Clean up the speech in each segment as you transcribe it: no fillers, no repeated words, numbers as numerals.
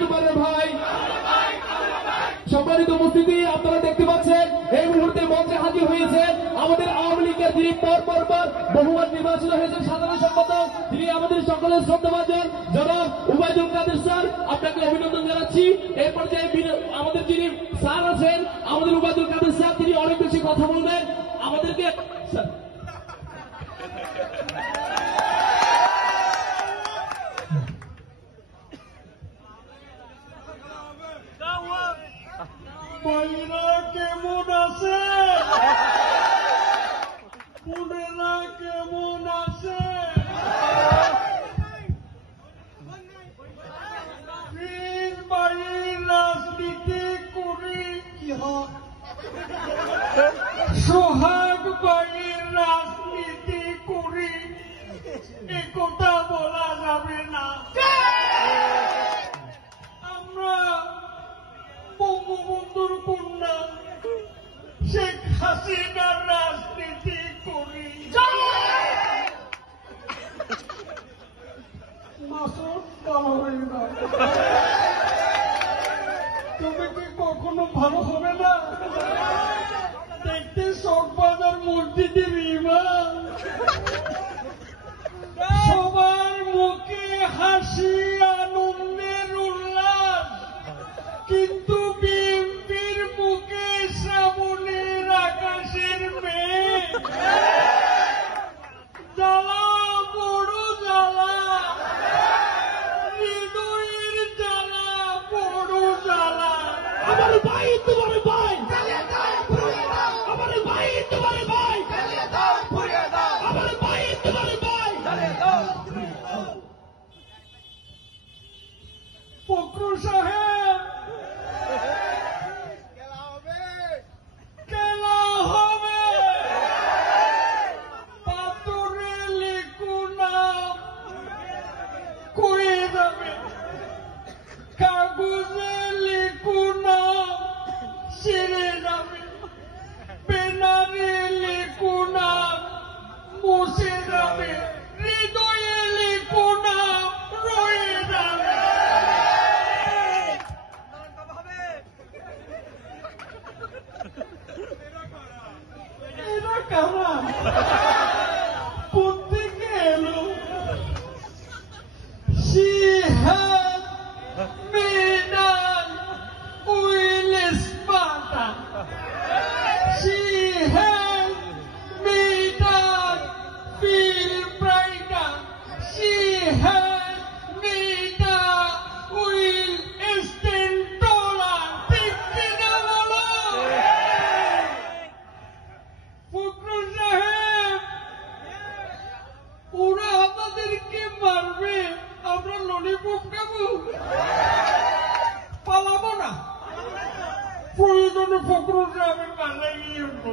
একটু পারে ভাই। সম্মানিত উপস্থিতি, আপনারা দেখতে পাচ্ছেন এই মুহূর্তে মঞ্চে হাজির হয়েছে আমাদের আওয়ামী লীগের যিনি পরপর বহুবার নির্বাচিত হয়েছেন সাধারণ সম্পাদক, তিনি আমাদের সকলের শ্রদ্ধাভাজন জনাব উবাইদুল কাদের স্যার, আপনাকে অভিনন্দন জানাচ্ছি। এই পর্যায়ে আমাদের যিনি স্যার আছেন আমাদের উবাইদুল কাদের স্যার, তিনি অনেক বেশি কথা বলবেন আমাদেরকে। ভাইরা কেমন আছে? বোনেরা কেমন আছে? বাড়ির রাজনীতি করি কি হয়? সোহাগ বাড়ির রাজনীতি করি, এ কথা বলা যাবে না। আমরা বঙ্গবন্ধুর কন্যা শেখ হাসিনার রাজনীতি করি। মাসুদ ভালো হয় না, তুমি কি কখনো ভালো হবে না? দেখতে চকবাজার মসজিদের ইমাম, সবার মুখে হাসি আনন্দের উল্লাস, কিন্তু বিএনপির মুখে শ্রাবণের আকাশের মেঘ। জ্বালা বড় জ্বালা, হৃদয়ের জ্বালা বড় জ্বালা। আমার ভাই তোমার ভাই, আমার ভাই তোমার ভাই, আমার ভাই তোমার ভাই। ফখরুল সাহেব, খেলা হবে। পাথরে লিখু নাম কয়ে যাবে, কাগজে লিখু নাম ছেড়ে যাবে, ব্যানারে লিখু নাম মুছে যাবে, হৃদয়ে লিখু নাম রয়ে যাবে। এরা কারা? কোত্থেকে এলো? She had made an oil Spartan. She had made us feel brighter. She had made us will stand taller. ঠিক কিনা বলো? ফখরুল সাহেব, ওরা আমাদেরকে মারবে, আমরা ললিপপ খাবো, পালাবো না। প্রয়োজনে ফখরুল সাহেবের বাসায় গিয়ে উঠবো,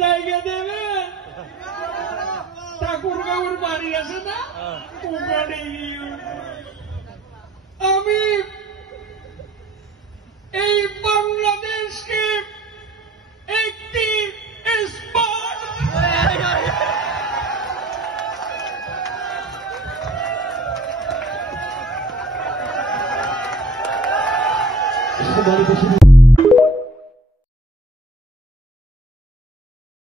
জায়গা দেবে। ঠাকুরগাঁওয়ের বাড়ি আছে না, ওখানে গিয়ে উঠবো। আমি এই বাংলাদেশকে একটি সম্মানিত